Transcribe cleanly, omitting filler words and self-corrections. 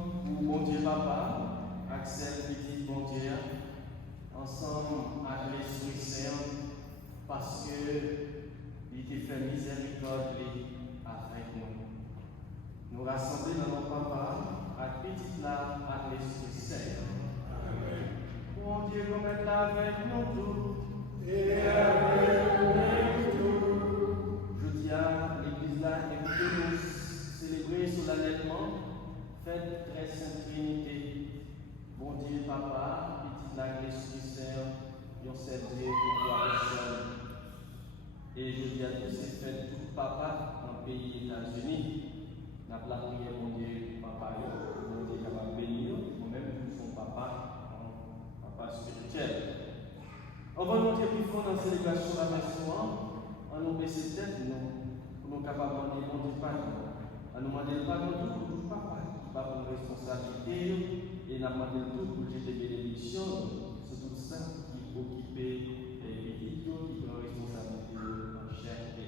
pour bon Dieu Papa, Axel Petit bon Dieu, ensemble avec l'Esprit Saint, parce que il te fait miséricorde avec nous. Nous rassembler dans nos Papa, à petite là, à l'Esprit Saint. Amen. Bon Dieu, nous mettons avec nous tous. Et avec nous tous. Je dis à l'église là, écoutez-nous célébrer solennellement, fête très sainte Trinité. Bon Dieu, Papa, petite là, l'Esprit Saint, yon servir pour la personne. Et je dis à tous ces fêtes, tout papa dans le pays États-Unis. N'a pas prié mon Dieu, papa, mon Dieu capable de bénir, moi-même pour son papa, papa spirituel. On va monter plus fort dans la célébration de la nation, on nous met ses têtes, nous, pour nous capables de demander mon Dieu pardon. On nous demande le pardon tout pour papa, qui va pour responsabilité, et nous demandons tout pour jeter des bénédictions, c'est tout ça qui occupe les vidéos, qui prend responsabilité en chair.